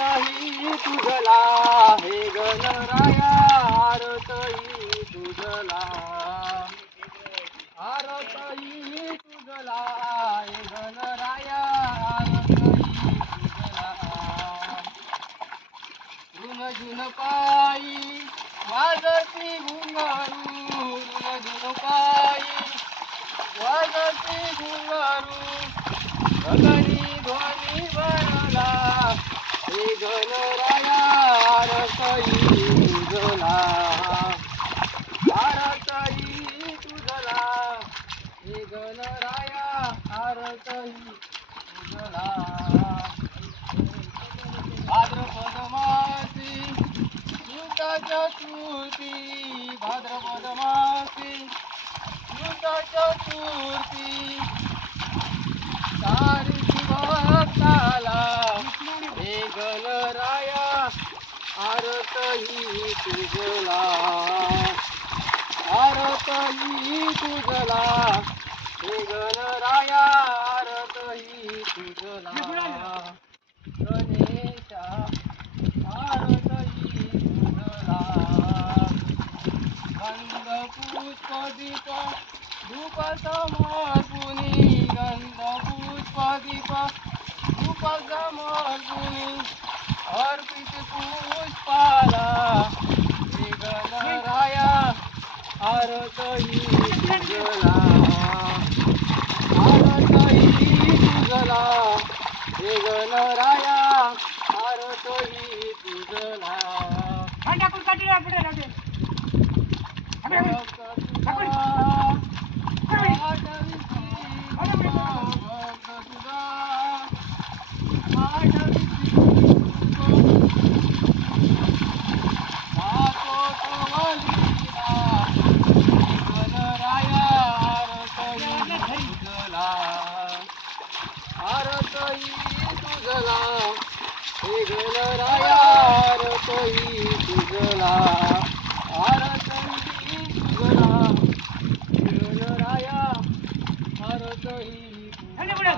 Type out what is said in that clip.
आरतही तुझला हे गणराया आरतही तुझला. आरतही तुझला हे गणराया आरतही तुझला. ऋण पायी वाजती घुंगारू ऋण पायी वाजती घुंगारू गगनी ध्वनी बनला हे गणराया आरतई तुझला आरतई तुझला हे गणराया आरतई तुझला भाद्रपद मासी युता चतुर्थी भाद्रपद मासी युता चतुर्थी सारी भक्ताला हे गणराया आरतही तुझला आरतही तुझला हे गणराया तुझला गणेशा आरतही तुझला गंध पुष्प दीप धूप समर्पुनी गंध पुष्प दीप धूप समर्पुनी अर्पित पुष्पाला हे गणराया आरतही तुझला आरतही तुझला हे गणराया आरतही तुझला. टाकून काढले पुढे राहते आरतई तुझला वेगळ रायार तोही तुझला. आर तुझला वेगळ राया आर तोही तुझला.